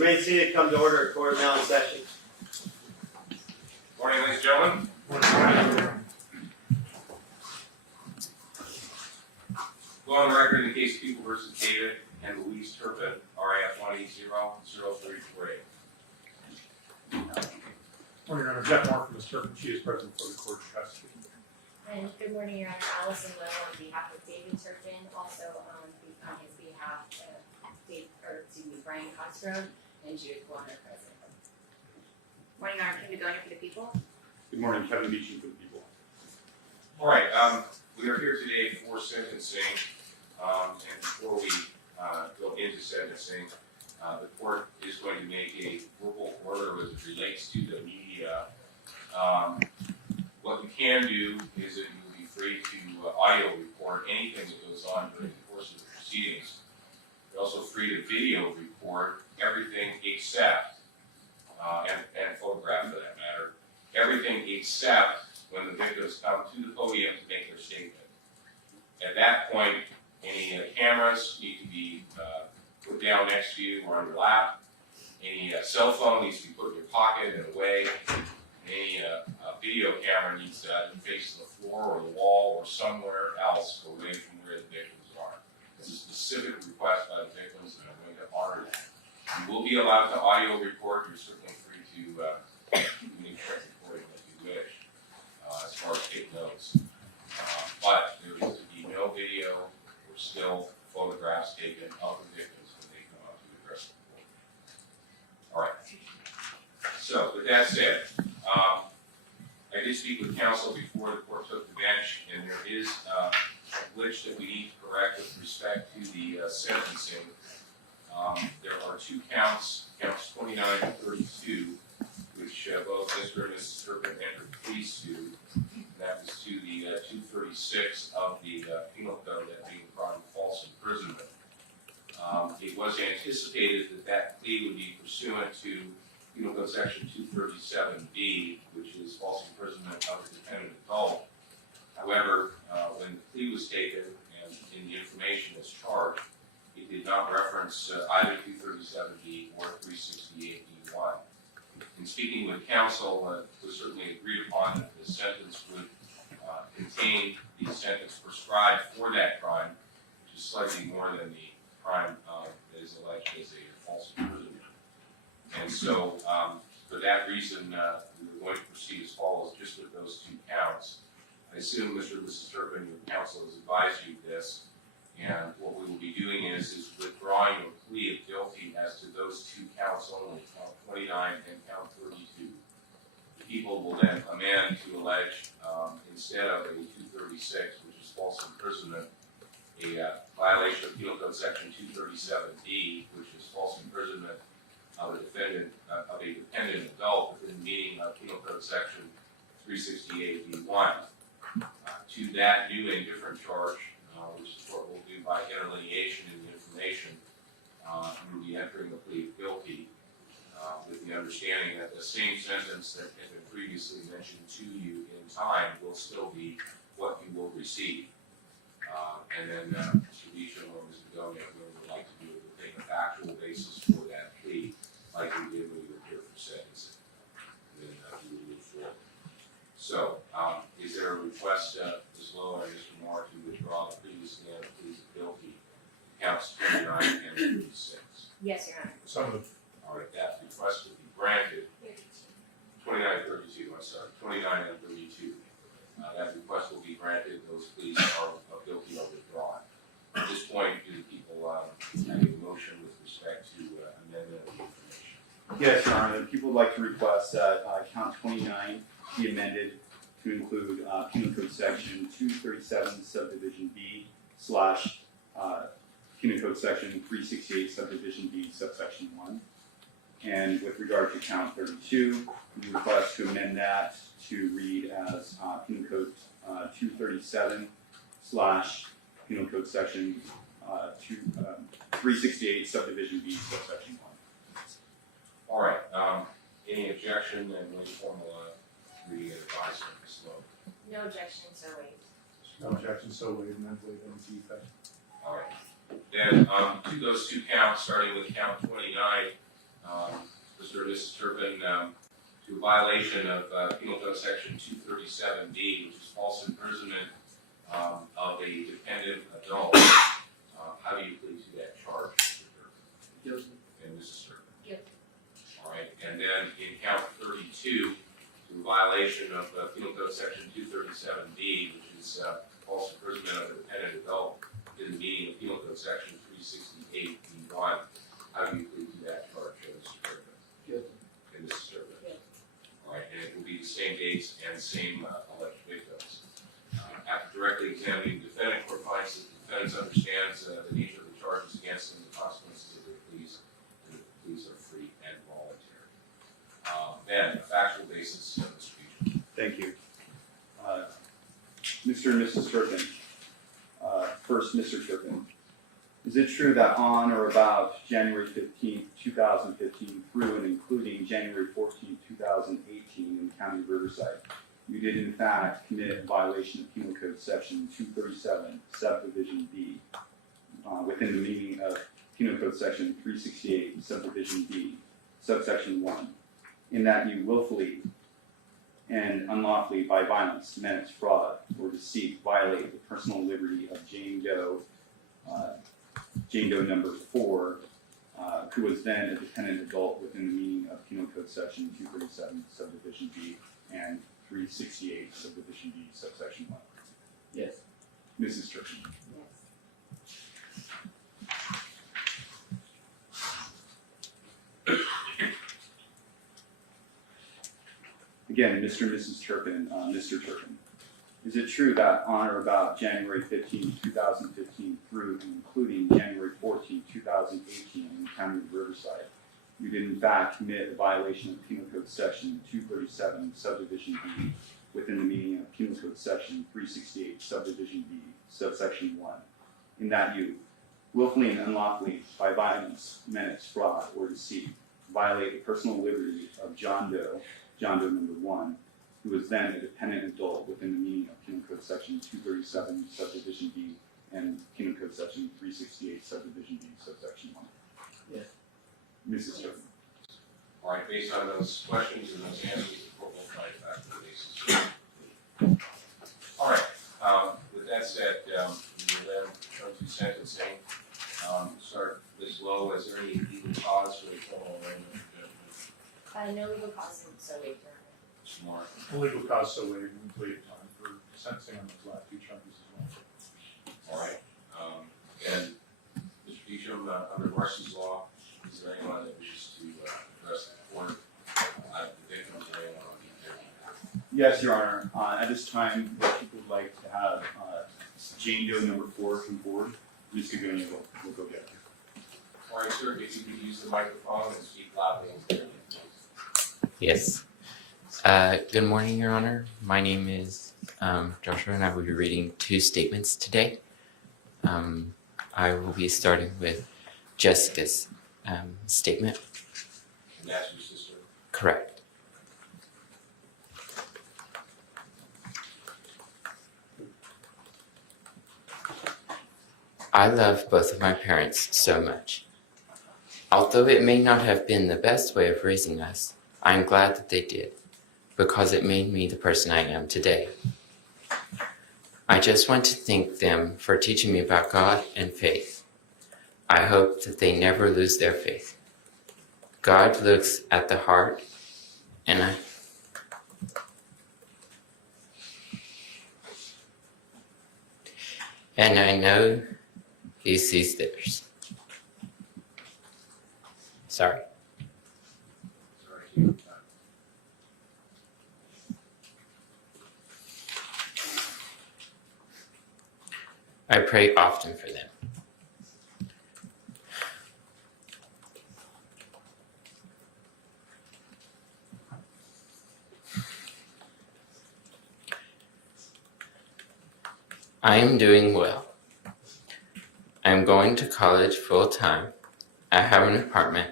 Remain seated, come to order, court is now in session. Morning, ladies and gentlemen. Go on record in the case of People v. David and Louise Turpin, RAF 180-034A. Morning, Your Honor. Jeff Moore from Ms. Turpin. She is present for the court custody. And good morning, Your Honor. Allison Lowe on behalf of David Turpin, also on his behalf, Brian Castro and Judith Warner present. Morning, Your Honor. Kevin Begonia for the people. Good morning, Kevin Beecham for the people. All right, we are here today for sentencing, and before we go into sentencing, the court is going to make a verbal order as it relates to the media. What you can do is that you will be free to audio record anything that goes on during the course of the proceedings. You're also free to video record everything except, and photograph for that matter, everything except when the victims come to the podium to make their statement. At that point, any cameras need to be put down next to you or on your lap. Any cell phone needs to be put in your pocket and away. Any video camera needs to face the floor or the wall or somewhere else away from where the victims are. It's a specific request by the victims, and I'm going to honor that. You will be allowed to audio record. You're certainly free to communicate recording if you wish, as far as take notes. But there is to be no video or still photographs taken of the victims when they come up to address the court. All right. So, with that said, I did speak with counsel before the court took the bench, and there is a glitch that we need to correct with respect to the sentencing. There are two counts, counts 29 and 32, which both Mr. and Mrs. Turpin entered pleas to. That was to the 236 of the penal code, that being the crime of false imprisonment. It was anticipated that that plea would be pursuant to Penal Code Section 237B, which is false imprisonment of a dependent adult. However, when the plea was taken and in the information as charged, it did not reference either 237B or 368B1. In speaking with counsel, it was certainly agreed upon that the sentence would contain the sentence prescribed for that crime, which is slightly more than the crime that is alleged as a false imprisonment. And so, for that reason, we're going to proceed as follows, just with those two counts. I assume Mr. and Mrs. Turpin, your counsel has advised you this, and what we will be doing is withdrawing a plea of guilty as to those two counts only, count 29 and count 32. The people will then amend to allege, instead of a 236, which is false imprisonment, a violation of Penal Code Section 237D, which is false imprisonment of a dependent adult within the meaning of Penal Code Section 368B1. To that new and different charge, which the court will do by interlineation in the information, we will be entering the plea of guilty, with the understanding that the same sentence that had been previously mentioned to you in time will still be what you will receive. And then Mr. Beecham or Ms. Begonia, whoever would like to do it, will take a factual basis for that plea, like we did when we were here for sentencing. And then we will move forward. So, is there a request, Ms. Lowe and Mr. Moore, to withdraw the previously entered pleas of guilty, counts 29 and 36? Yes, Your Honor. Some of All right, that request will be granted. 29 and 32, I'm sorry, 29 and 32. That request will be granted. Those pleas are guilty or withdrawn. At this point, do the people have a motion with respect to amendment of the information? Yes, Your Honor. The people would like to request that count 29 be amended to include Penal Code Section 237 subdivision B / Penal Code Section 368 subdivision B subsection 1. And with regard to count 32, we request to amend that to read as Penal Code 237 / Penal Code Section 368 subdivision B subsection 1. All right. Any objection and any formal reading and advisement, Ms. Lowe? No objection, so waived. no objection, so waived, and then waived into effect. All right. Then to those two counts, starting with count 29, Mr. and Mrs. Turpin, to a violation of Penal Code Section 237B, which is false imprisonment of a dependent adult. How do you plead to that charge, Mr. Turpin? Guilty. And Mrs. Turpin? Guilty. All right, and then in count 32, to a violation of Penal Code Section 237B, which is false imprisonment of a dependent adult in the meaning of Penal Code Section 368B1. How do you plead to that charge, Mr. Turpin? Guilty. And Mrs. Turpin? Guilty. All right, and it will be the same dates and same alleged victims. After directly examining the defendant, court finds that the defendant understands the nature of the charges against him, the consequences of their pleas, and that the pleas are free and voluntary. Then, a factual basis of the speech. Thank you. Mr. and Mrs. Turpin. First, Mr. Turpin. Is it true that on or about January 15th, 2015 through and including January 14th, 2018 in the County of Riverside, you did in fact commit a violation of Penal Code Section 237, Subdivision B, within the meaning of Penal Code Section 368, Subdivision B, Subsection 1, in that you willfully and unlawfully by violence, menace, fraud, or deceit violate the personal liberty of Jane Doe number 4, who was then a dependent adult within the meaning of Penal Code Section 237, Subdivision B, and 368, Subdivision B, Subsection 1. Yes. Mrs. Turpin. Yes. Again, Mr. and Mrs. Turpin, Mr. Turpin. Is it true that on or about January 15, 2015 through and including January 14, 2018 in the County of Riverside, you did in fact commit a violation of Penal Code Section 237, Subdivision B, within the meaning of Penal Code Section 368, Subdivision B, Subsection 1, in that you willfully and unlawfully, by violence, menace, fraud, or deceit, violate the personal liberty of John Doe number 1, who was then a dependent adult within the meaning of Penal Code Section 237, Subdivision B, and Penal Code Section 368, Subdivision B, Subsection 1. Yes. Mrs. Turpin. All right, based on those questions and those answers, the court will find factual basis. All right, with that said, we will then turn to sentencing. Start this low. Is there any legal cause for the criminal arraignment or judgment? No legal cause, so wait for More. Legal cause so waived, and we waited time for sentencing on those last two charges as well. All right. And Mr. Beecham, under Marcy's law, is there anyone that wishes to address the court? The victims or anyone on the Yes, Your Honor. At this time, if people would like to have Jane Doe number 4 come forward, Ms. Cagonia will go get her. All right, sir, if you could use the microphone and speak loudly and clearly, please. Yes. Good morning, Your Honor. My name is Joshua, and I will be reading 2 statements today. I will be starting with Jessica's statement. And that's your sister. Correct. I love both of my parents so much. Although it may not have been the best way of raising us, I am glad that they did, because it made me the person I am today. I just want to thank them for teaching me about God and faith. I hope that they never lose their faith. God looks at the heart, and I know He sees theirs. Sorry. Sorry, you. I pray often for them. I am doing well. I am going to college full time. I have an apartment,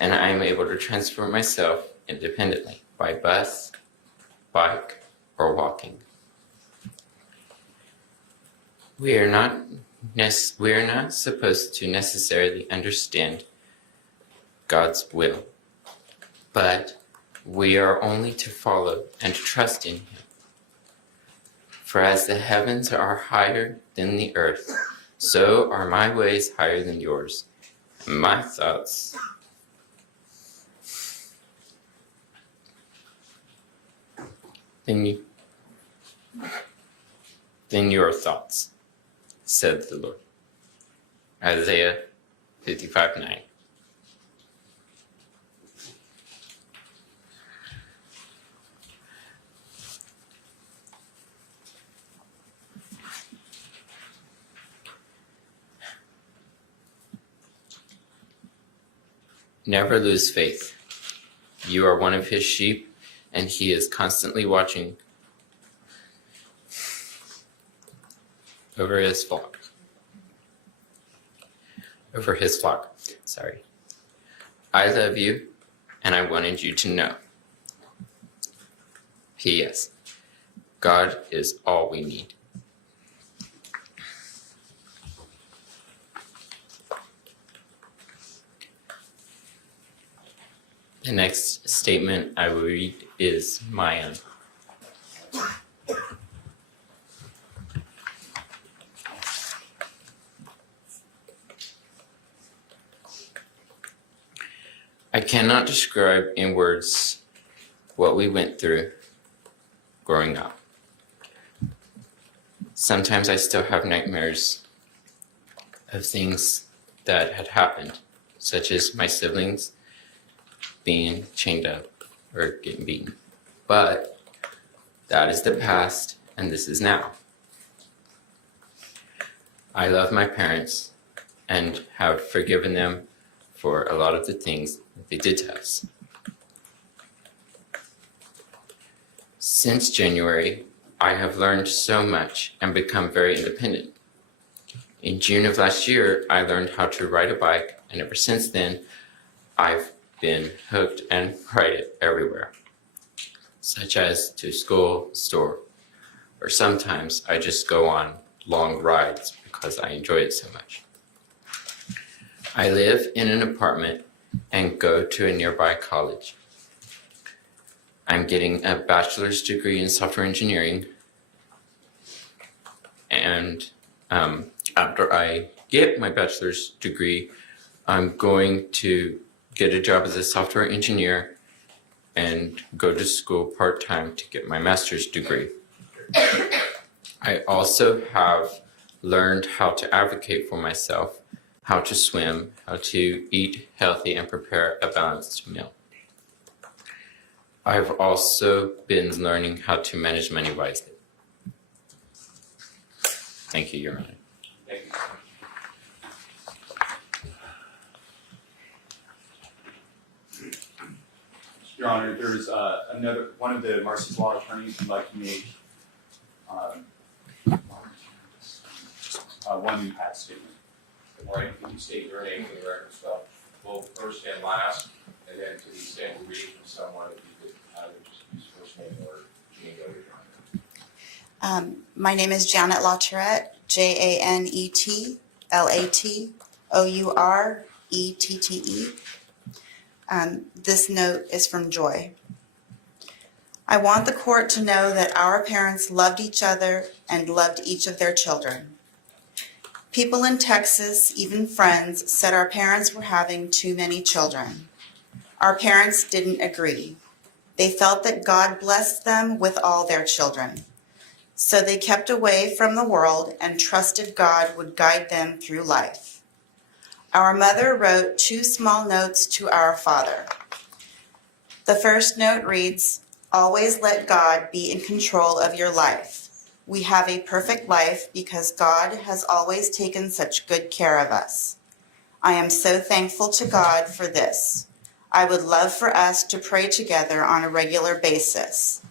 and I am able to transport myself independently by bus, bike, or walking. We are not supposed to necessarily understand God's will. But we are only to follow and to trust in Him. For as the heavens are higher than the earth, so are my ways higher than yours, and my thoughts than your thoughts, said the Lord. Isaiah 55:9. Never lose faith. You are one of His sheep, and He is constantly watching over His flock. Sorry. I love you, and I wanted you to know. P.S. God is all we need. The next statement I will read is my own. I cannot describe in words what we went through growing up. Sometimes I still have nightmares of things that had happened, such as my siblings being chained up or getting beaten. But that is the past, and this is now. I love my parents and have forgiven them for a lot of the things that they did to us. Since January, I have learned so much and become very independent. In June of last year, I learned how to ride a bike, and ever since then, I've been hooked and ride it everywhere, such as to school, store, or sometimes I just go on long rides because I enjoy it so much. I live in an apartment and go to a nearby college. I'm getting a bachelor's degree in software engineering, and after I get my bachelor's degree, I'm going to get a job as a software engineer and go to school part-time to get my master's degree. I also have learned how to advocate for myself, how to swim, how to eat healthy and prepare a balanced meal. I've also been learning how to manage money wisely. Thank you, Your Honor. Thank you. Your Honor, there's another, one of the Marcy's Law attorneys who'd like to make one impact statement. All right, can you state your name for the record, spell both first and last, and then to the extent we're reading from someone, if you could either just use first name or name of your honor. My name is Janet Latourette, JANETLATOURETTE. This note is from Joy. I want the court to know that our parents loved each other and loved each of their children. People in Texas, even friends, said our parents were having too many children. Our parents didn't agree. They felt that God blessed them with all their children. So they kept away from the world and trusted God would guide them through life. Our mother wrote 2 small notes to our father. The first note reads, "Always let God be in control of your life. We have a perfect life because God has always taken such good care of us. I am so thankful to God for this. I would love for us to pray together on a regular basis.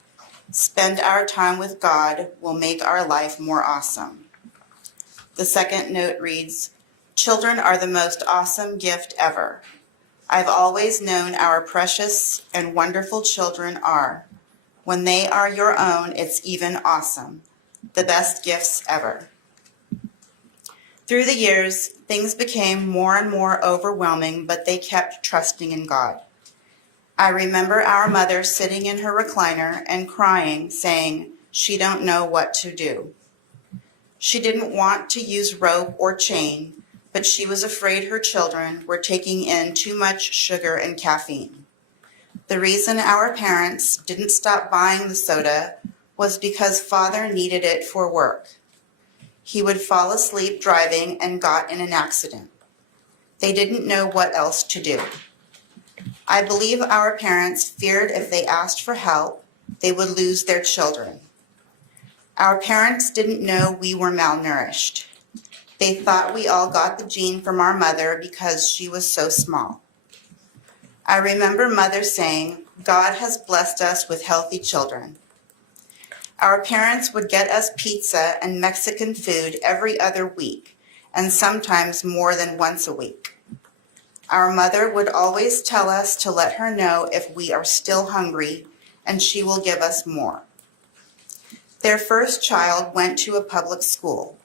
Spend our time with God will make our life more awesome." The second note reads, "Children are the most awesome gift ever. I've always known our precious and wonderful children are. When they are your own, it's even awesome. The best gifts ever." Through the years, things became more and more overwhelming, but they kept trusting in God. I remember our mother sitting in her recliner and crying, saying she don't know what to do. She didn't want to use rope or chain, but she was afraid her children were taking in too much sugar and caffeine. The reason our parents didn't stop buying the soda was because Father needed it for work. He would fall asleep driving and got in an accident. They didn't know what else to do. I believe our parents feared if they asked for help, they would lose their children. Our parents didn't know we were malnourished. They thought we all got the gene from our mother because she was so small. I remember Mother saying, God has blessed us with healthy children. Our parents would get us pizza and Mexican food every other week, and sometimes more than once a week. Our mother would always tell us to let her know if we are still hungry, and she will give us more. Their first child went to a public school.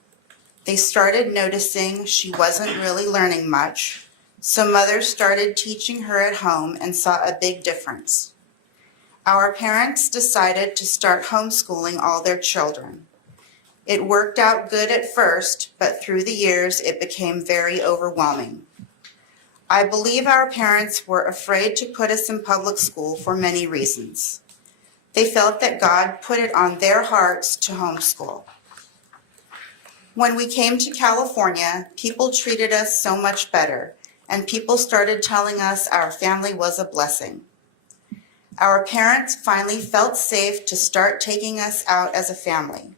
They started noticing she wasn't really learning much, so Mother started teaching her at home and saw a big difference. Our parents decided to start homeschooling all their children. It worked out good at first, but through the years it became very overwhelming. I believe our parents were afraid to put us in public school for many reasons. They felt that God put it on their hearts to homeschool. When we came to California, people treated us so much better, and people started telling us our family was a blessing. Our parents finally felt safe to start taking us out as a family.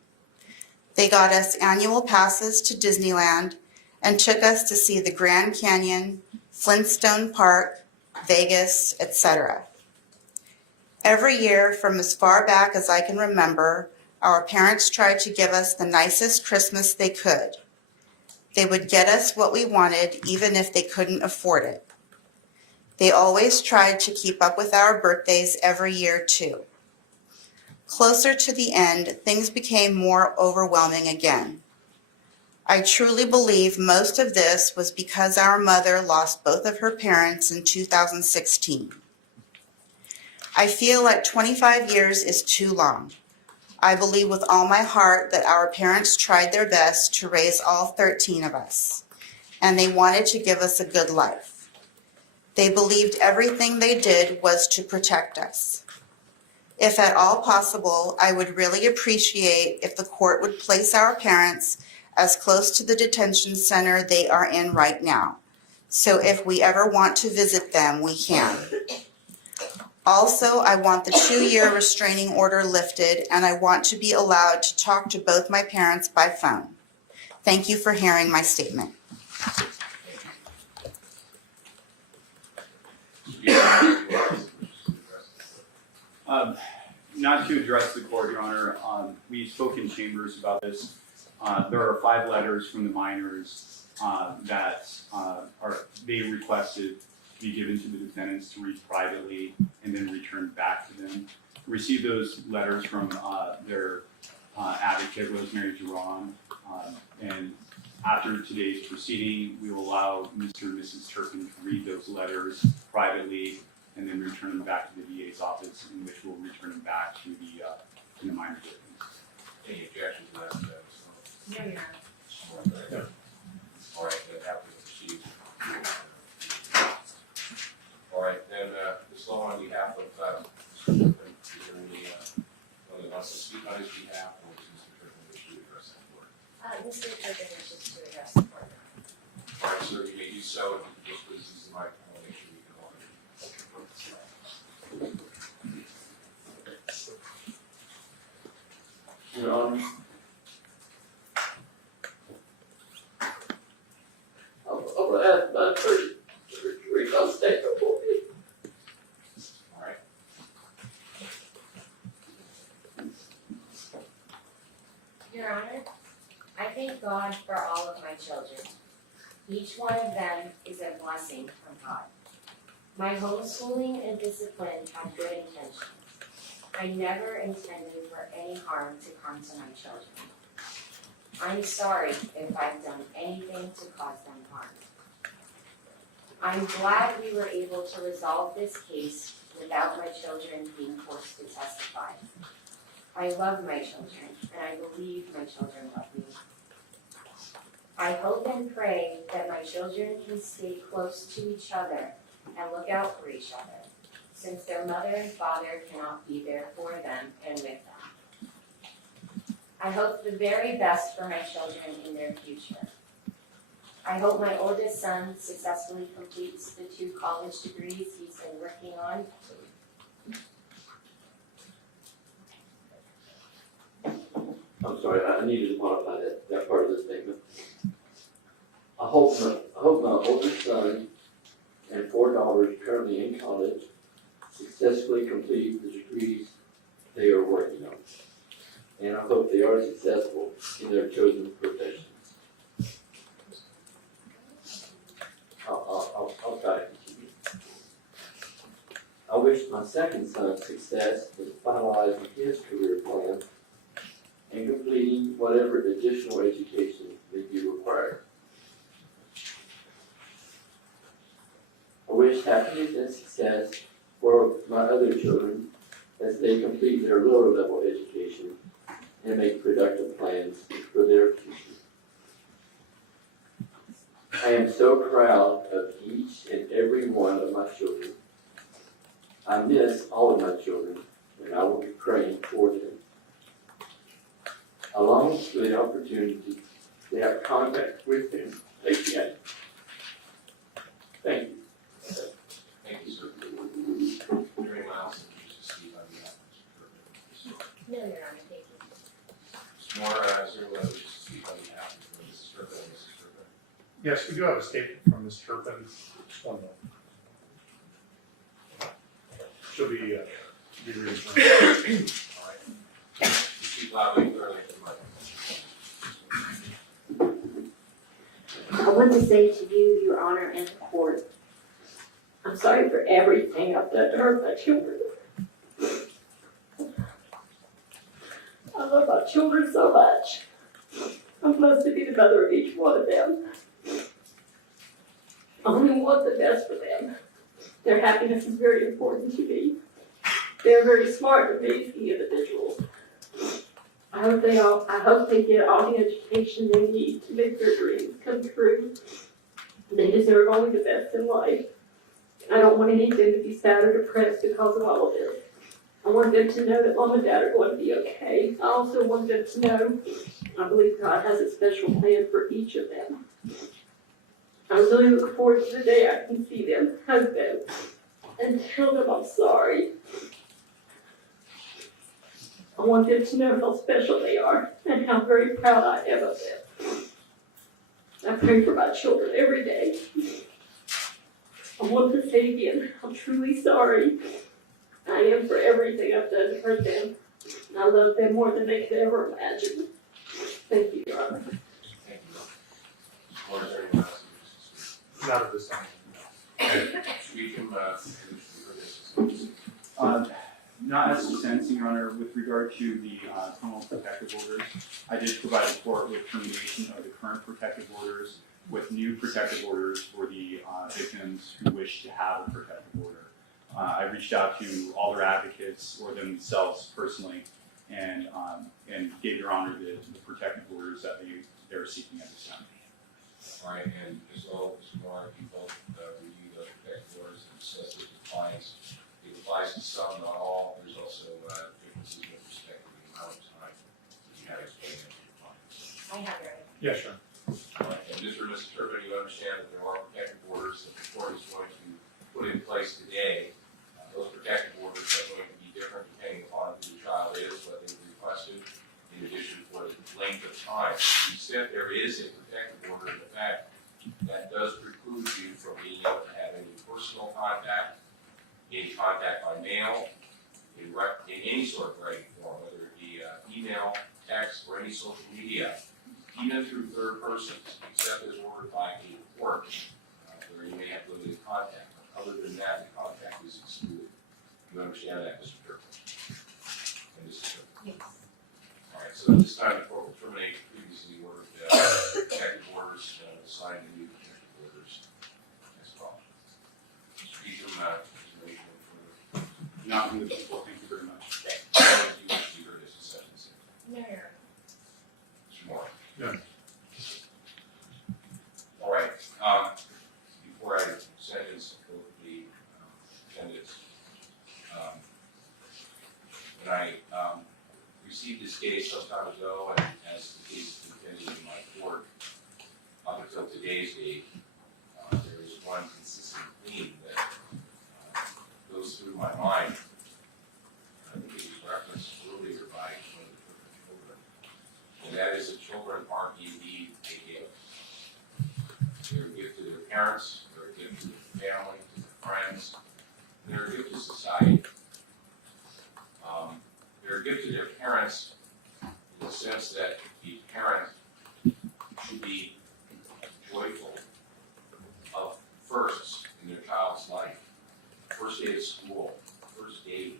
They got us annual passes to Disneyland and took us to see the Grand Canyon, Flintstone Park, Vegas, etc. Every year, from as far back as I can remember, our parents tried to give us the nicest Christmas they could. They would get us what we wanted, even if they couldn't afford it. They always tried to keep up with our birthdays every year, too. Closer to the end, things became more overwhelming again. I truly believe most of this was because our mother lost both of her parents in 2016. I feel like 25 years is too long. I believe with all my heart that our parents tried their best to raise all 13 of us, and they wanted to give us a good life. They believed everything they did was to protect us. If at all possible, I would really appreciate if the court would place our parents as close to the detention center they are in right now. So if we ever want to visit them, we can. Also, I want the 2-year restraining order lifted, and I want to be allowed to talk to both my parents by phone. Thank you for hearing my statement. Not to address the court, Your Honor, we spoke in chambers about this. There are 5 letters from the minors that they requested to be given to the defendants to read privately and then returned back to them. We received those letters from their advocate, Rosemary Jerron, and after today's proceeding, we will allow Mr. and Mrs. Turpin to read those letters privately and then return them back to the DA's office, in which we'll return them back to the minor victims. Any objections to that? No, you're not. All right, then happy to proceed. All right, then, Ms. Law, on behalf of, Mr. Turpin, is there anyone that wants to speak on his behalf, or does Mr. Turpin wish to address that board? Mr. Turpin wishes to address the board. All right, sir, you may do so, if you could just please use the microphone, make sure we can all hear you. Your Honor, I'm gonna ask my attorney to read my statement for me. All right. Your Honor, I thank God for all of my children. Each one of them is a blessing from God. My homeschooling and discipline had good intentions. I never intended for any harm to come to my children. I'm sorry if I've done anything to cause them harm. I'm glad we were able to resolve this case without my children being forced to testify. I love my children, and I believe my children love me. I hope and pray that my children can stay close to each other and look out for each other, since their mother and father cannot be there for them and with them. I hope the very best for my children in their future. I hope my oldest son successfully completes the 2 college degrees he's been working on. I'm sorry, I needed to modify that part of the statement. I hope my oldest son and 4 daughters currently in college successfully complete the degrees they are working on. And I hope they are successful in their chosen professions. I'll try to continue. I wish my second son success in finalizing his career plan and completing whatever additional education may be required. I wish happiness and success for my other children as they complete their lower level education and make productive plans for their future. I am so proud of each and every one of my children. I miss all of my children, and I will be praying for them. I long for the opportunity to have contact with them again. Thank you. Thank you, sir. Is there anyone else that wishes to speak on behalf of Mr. Turpin? No, Your Honor, thank you. Mr. Moore, is there anyone that wishes to speak on behalf of Mrs. Turpin and Mrs. Turpin? Yes, we do have a statement from Ms. Turpin. Just one moment. She'll be reading. All right. Speak loudly and clearly into the microphone. I want to say to you, Your Honor, and the court, I'm sorry for everything I've done to hurt my children. I love my children so much. I'm blessed to be the mother of each one of them. I only want the best for them. Their happiness is very important to me. They're very smart, amazing individuals. I hope they get all the education they need to make their dreams come true. They deserve only the best in life. I don't want any of them to be sad or depressed because of all of this. I want them to know that Mom and Dad are going to be okay. I also want them to know I believe God has a special plan for each of them. I really look forward to the day I can see them, hug them, and tell them I'm sorry. I want them to know how special they are and how very proud I am of them. I pray for my children every day. I want to say again, I'm truly sorry. I am for everything I've done to hurt them. I love them more than they could ever imagine. Thank you, Your Honor. Thank you. Mr. Moore, is there anyone else that wishes to speak? Not at this time. Speak him, for this. Not as to sentencing, Your Honor, with regard to the criminal protective orders, I did provide the court with termination of the current protective orders with new protective orders for the victims who wish to have a protective order. I reached out to all their advocates or themselves personally and gave Your Honor the protective orders that they're seeking at this time. All right, and as well, Mr. Moore, you both review those protective orders and discuss those with clients. It applies to some, not all. There's also differences with respect to the amount of time that you have to explain it to your clients. I have your. Yeah, sure. All right, and Mr. and Mrs. Turpin, you understand that there are protective orders that the court is going to put in place today. Those protective orders are going to be different depending upon who the child is, what they've requested, in addition for the length of time. To the extent there is a protective order, in fact, that does preclude you from being able to have any personal contact, any contact by mail, in any sort of writing form, whether it be email, text, or any social media, even through third persons, except as ordered by a court, where you may have limited contact. Other than that, the contact is excluded. You understand that, Mr. Turpin? And Mrs. Turpin? Yes. All right, so at this time, the court will terminate previously ordered nothing but people, thank you very much. How do you wish to be heard as a sentencing? No, Mr. Moore? No. All right, before I sentence both the defendants, when I received this case some time ago, and as the case is defended in my court, up until today's date, there is one consistent theme that goes through my mind. I think it was referenced earlier by one of the Turpin children, and that is that children are indeed a gift. They're a gift to their parents, they're a gift to their family, to their friends, they're a gift to society. They're a gift to their parents in the sense that the parent should be joyful of firsts in their child's life. First day of school, first date,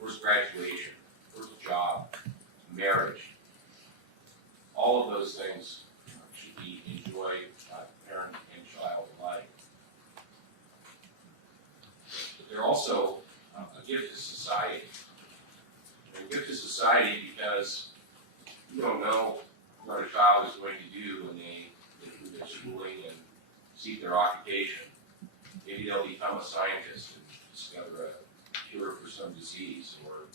first graduation, first job, marriage. All of those things should be enjoyed by parent and child alike. But they're also a gift to society. They're a gift to society because you don't know what a child is going to do when they get through their schooling and seek their occupation. Maybe they'll become a scientist and discover a cure for some disease, or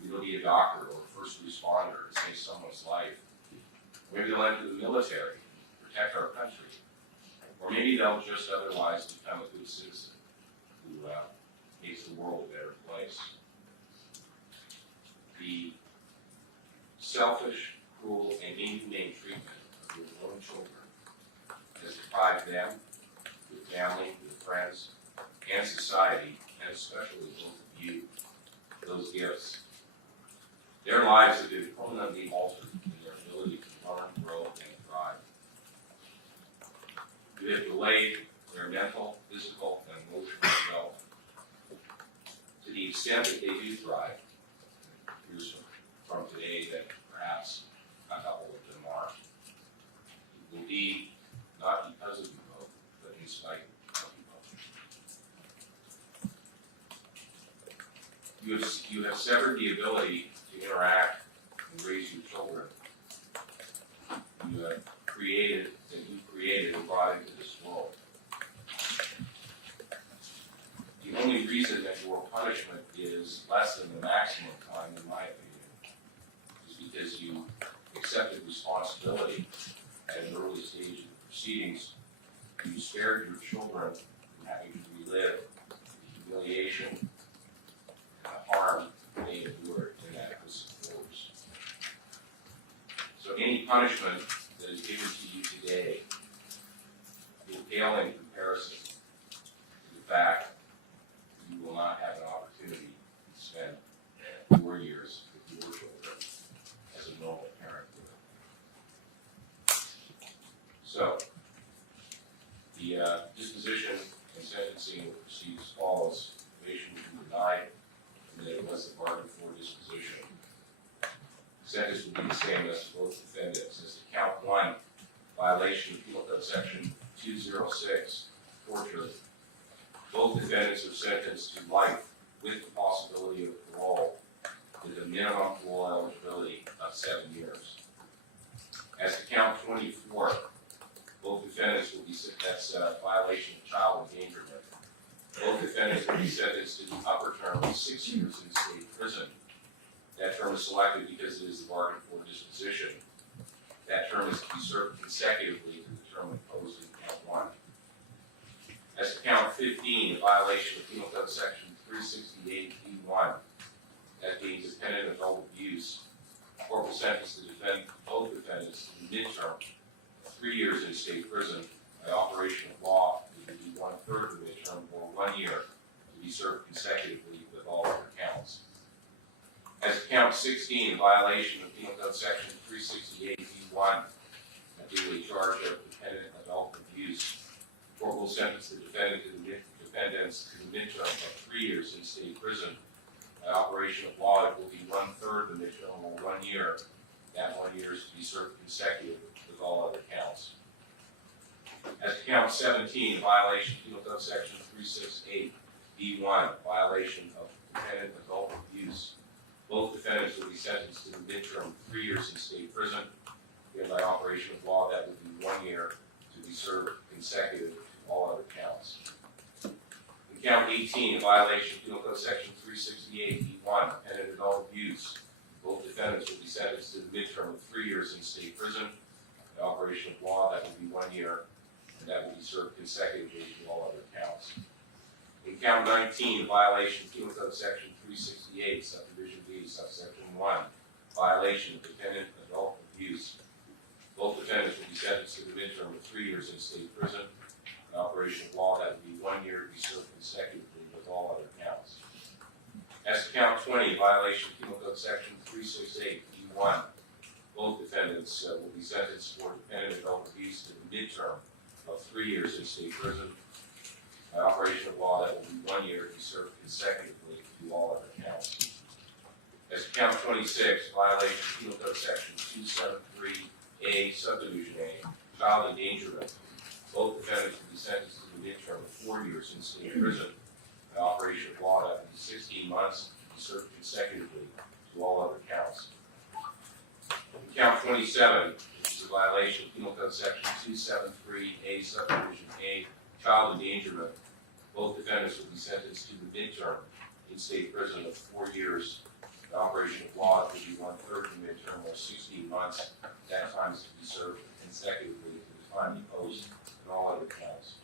maybe they'll be a doctor or a first responder to save someone's life. Maybe they'll enter the military and protect our country. Or maybe they'll just otherwise become a good citizen who makes the world a better place. The selfish, cruel, and inhumane treatment of your own children has deprived them, their family, their friends, and society, and especially both of you, those gifts. Their lives have been permanently altered in their ability to learn, grow, and thrive. You have delayed their mental, physical, and emotional development. To the extent that they do thrive, here's from today that perhaps a couple of them are. It will be not because of you both, but in spite of you both. You have severed the ability to interact and raise your children. You have created and brought into this world. The only reason that your punishment is less than the maximum time, in my opinion, is because you accepted responsibility at an early stage of the proceedings. You spared your children from having to relive the humiliation and the harm they endured in that prison force. So any punishment that is given to you today will pale in comparison to the fact that you will not have an opportunity to spend 4 years with your children as a normal parent would. So, the disposition and sentencing will proceed as follows. Probation will be denied, and then unless the bargain for disposition. The sentence will be the same as both defendants. As to count 1, violation of Penal Code Section 206, torture, both defendants are sentenced to life with the possibility of parole, with a minimum parole eligibility of 7 years. As to count 24, both defendants will be that's violation of child endangerment. Both defendants will be sentenced to the upper term of 6 years in state prison. That term is selected because it is the bargain for disposition. That term is to be served consecutively to the term imposed in count 1. As to count 15, a violation of Penal Code Section 368B1, that being dependent adult abuse, the court will sentence both defendants to the midterm of 3 years in state prison. By operation of law, it will be 1/3 of the midterm, or 1 year, to be served consecutively with all other counts. As to count 16, a violation of Penal Code Section 368B1, that being a charge of dependent adult abuse, the court will sentence the defendants to the midterm of 3 years in state prison. By operation of law, it will be 1/3 of the midterm, or 1 year. That 1 year is to be served consecutive with all other counts. As to count 17, violation of Penal Code Section 368B1, violation of dependent adult abuse. Both defendants will be sentenced to the midterm 3 years in state prison. And by operation of law, that would be 1 year to be served consecutive to all other counts. In count 18, violation of Penal Code Section 368E1, dependent adult abuse. Both defendants will be sentenced to the midterm of 3 years in state prison. By operation of law, that would be 1 year, and that will be served consecutively to all other counts. In count 19, violation of Penal Code Section 368, subdivision B, subsection 1, violation of dependent adult abuse. Both defendants will be sentenced to the midterm of 3 years in state prison. In operation of law, that would be 1 year to be served consecutively with all other counts. As to count 20, violation of Penal Code Section 368E1. Both defendants will be sentenced for dependent adult abuse to the midterm of 3 years in state prison. By operation of law, that will be 1 year to be served consecutively to all other counts. As to count 26, violation of Penal Code Section 273A, subdivision A, child endangerment. Both defendants will be sentenced to the midterm of 4 years in state prison. By operation of law, that will be 16 months to be served consecutively to all other counts. In count 27, which is a violation of Penal Code Section 273A, subdivision A, child endangerment. Both defendants will be sentenced to the midterm in state prison of 4 years. The operation of law will be 1/3 the midterm, or 16 months. That time is to be served consecutively to the time imposed in all other counts.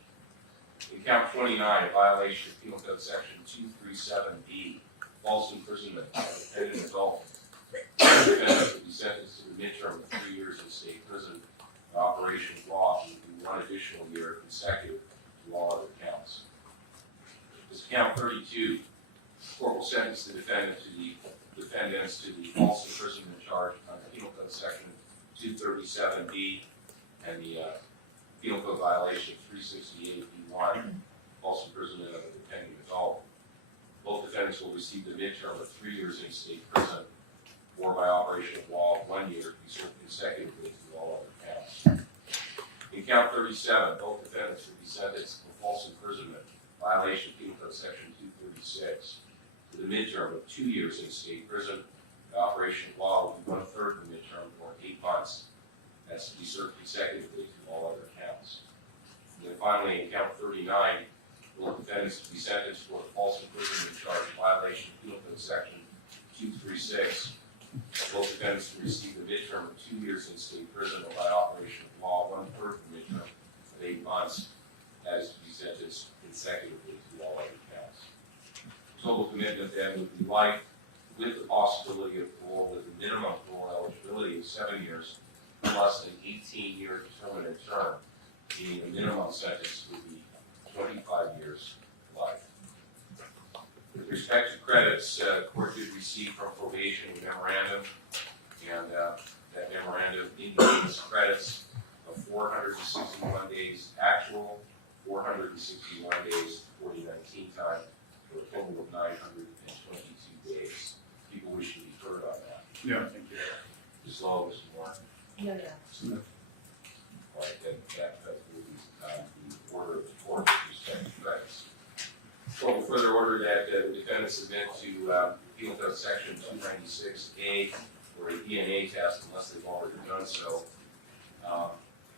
In count 29, a violation of Penal Code Section 237B, false imprisonment of a dependent adult. Both defendants will be sentenced to the midterm of 3 years in state prison. The operation of law will be 1 additional year consecutive to all other counts. This count 32, the court will sentence the defendants to the false imprisonment charge under Penal Code Section 237B and the Penal Code violation of 368B1, false imprisonment of a dependent adult. Both defendants will receive the midterm of 3 years in state prison, or by operation of law, 1 year to be served consecutively to all other counts. In count 37, both defendants will be sentenced for false imprisonment, violation of Penal Code Section 236, to the midterm of 2 years in state prison. The operation of law will be 1/3 the midterm, or 8 months. That's to be served consecutively to all other counts. And then finally, in count 39, both defendants to be sentenced for a false imprisonment charge, violation of Penal Code Section 236. Both defendants to receive the midterm of 2 years in state prison, or by operation of law, 1/3 the midterm of 8 months. That is to be sentenced consecutively to all other counts. Total commitment then would be life with the possibility of parole, with a minimum parole eligibility of 7 years, plus an 18-year determinate term, meaning the minimum sentence would be 25 years to life. With respect to credits, the court did receive from probation a memorandum, and that memorandum indicates credits of 461 days actual, 461 days 2019 time, for a total of 922 days. People wish to be heard on that. Yeah, thank you. Ms. Lowe, Mr. Moore. No. All right, then that will be the order of the court with respect to credits. Court will further order that the defendant submit to Penal Code Section 296A for a DNA test unless they've already done so.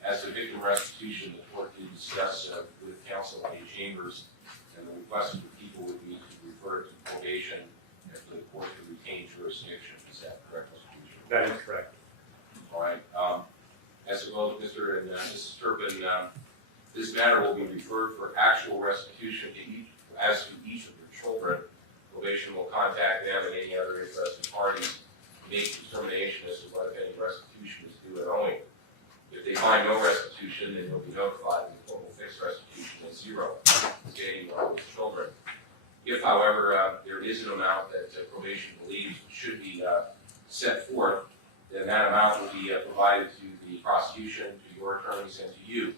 As to victim restitution, the court did discuss with counsel A. Chambers, and the request of the people would be to refer to probation and for the court to retain jurisdiction. Is that correct, Mr. Boucher? That is correct. All right. As well as Mr. and Mrs. Turpin, this matter will be referred for actual restitution as to each of their children. Probation will contact them and any other interested parties to make determination as to what, if any, restitution is due and owing. If they find no restitution, then they'll be notified that the total fixed restitution is 0, stating all the children. If, however, there is an amount that probation believes should be set forth, then that amount will be provided to the prosecution, to your attorneys, and to you.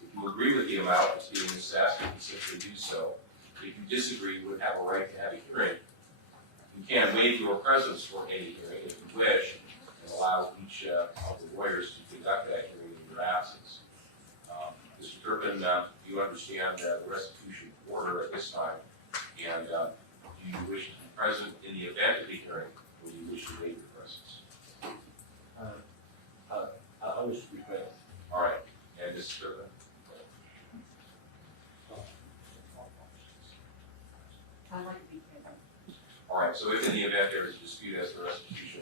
If you agree with the amount that's being assessed, you can simply do so. If you disagree, you would have a right to have a hearing. You can waive your presence for any hearing if you wish, and allow each of the lawyers to conduct that hearing in your absence. Mr. Turpin, you understand the restitution order at this time, and do Do you wish to be present in the event of the hearing, or do you wish to waive your presence? I wish to be present. All right, and Mrs. Turpin? I'd like to be present. All right, so if in the event there is a dispute as to restitution,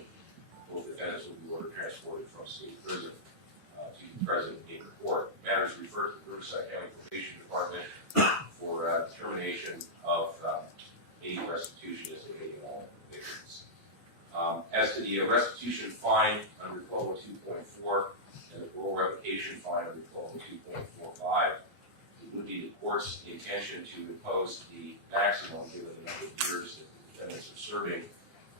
both defendants will be ordered transported from state prison to be present in court. Matters referred to the Riverside County Probation Department for determination of any restitution as to any and all convictions. As to the restitution fine under 1202.4 and the parole revocation fine under 1202.45, it would be the court's intention to impose the maximum given the number of years that the defendants are serving.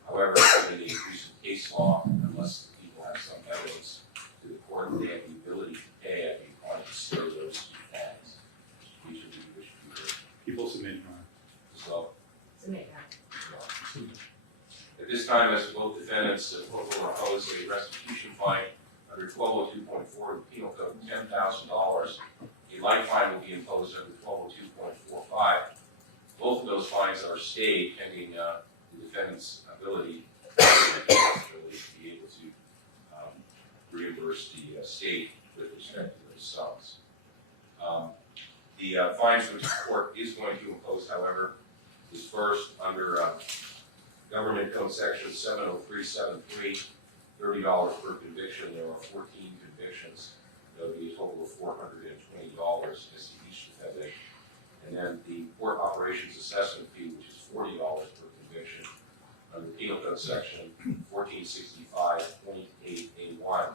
However, given the increase in case law, unless the people have some evidence to the court that they have the ability to pay, I'd be inclined to stay those two fines. Usually we wish to be heard. People submit, Your Honor. So, Submit that. at this time, as to both defendants, the court will impose a restitution fine under 1202.4 of the Penal Code of $10,000. A light fine will be imposed under 1202.45. Both of those fines are stayed pending the defendant's ability to be able to reimburse the state with respect to those sums. The fines which the court is going to impose, however, is first under Government Code Section 70373, $30 per conviction. There are 14 convictions. That would be a total of $420 as to each defendant. And then the Court Operations Assessment Fee, which is $40 per conviction, under Penal Code Section 1465.8A1.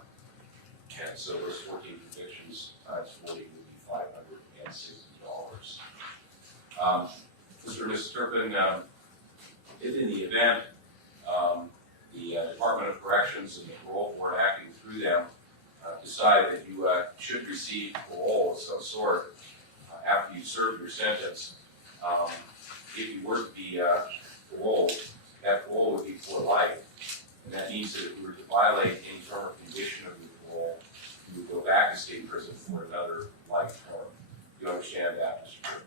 And so those 14 convictions times 40 would be $560. Mr. and Mrs. Turpin, if in the event the Department of Corrections and the Parole Board acting through them decide that you should receive parole of some sort after you serve your sentence, if you were to be paroled, that parole would be for life. And that means that if you were to violate any term or condition of your parole, you would go back to state prison for another life term. You understand that, Mr. Turpin?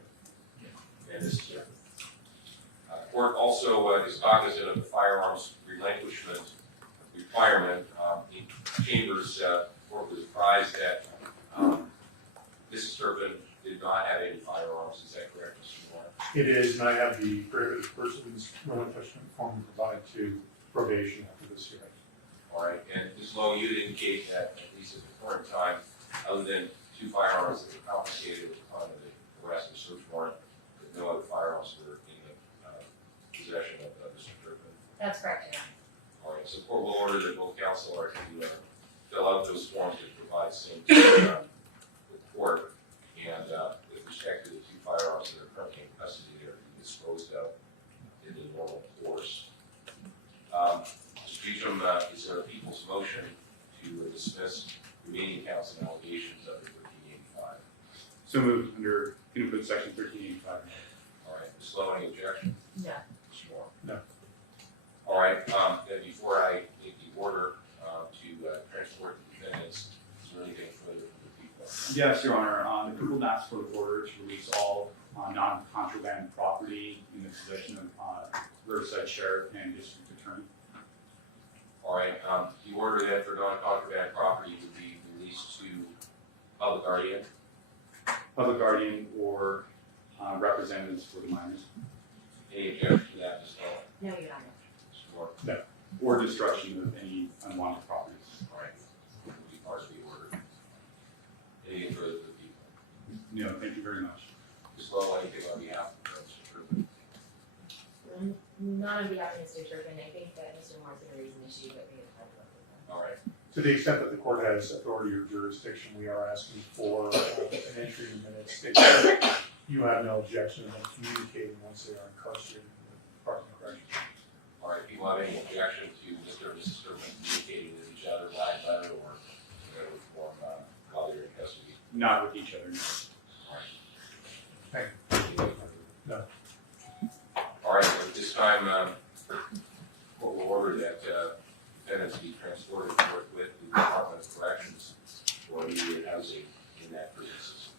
And this is different. Court also is cognizant of the firearms relinquishment requirement. In Chambers, court was advised that Mrs. Turpin did not have any firearms. Is that correct, Mr. Moore? It is, and I have the prohibited persons relinquishment form to provide to probation after this hearing. All right, and Ms. Lowe, you indicate that at least at the current time, other than 2 firearms that were confiscated at the time of the arrest and search warrant, that no other firearms were in the possession of Mr. Turpin. That's correct, Your All right, so court will order that both counsel are to fill out those forms that provide same to the court, and with respect to the 2 firearms that are currently in custody, they're to be disposed of in the normal course. Mr. Beecham, is there a people's motion to dismiss remaining counts and allegations under 1385? So moved under Penal Code Section 1385. All right, Ms. Lowe, any objection? No. Mr. Moore? No. All right, then before I make the order to transport the defendants, is there anything further from the people? Yes, Your Honor. The people have asked for the order to release all non-contraband property in the possession of Riverside Sheriff and District Attorney. All right, the order then for non-contraband property would be released to public guardian. Public guardian or representatives for the minors. Any objection to that, Ms. Lowe? No, Your Honor. Mr. Moore? Or destruction of any unwanted properties. All right, will be part of the order. Anything further to the people? No, thank you very much. Ms. Lowe, anything on behalf of Mr. Turpin? Not on behalf of Mr. Turpin. I think that Mr. Moore's going to raise an issue that we have talked about with him. All right, To the extent that the court has authority or jurisdiction, we are asking for an entry in minutes that you have no objection to them communicating once they are incarcerated in the Department of Corrections. all right, people have any objection to Mr. and Mrs. Turpin communicating with each other by letter or whatever form while they're in custody? Not with each other. No. All right. Thank Anything further? No. All right, at this time, court will order that defendants be transported forthwith to the Department of Corrections for immediate housing in that prison system.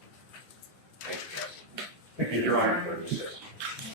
Thank you, guys. Thank you, Your Honor.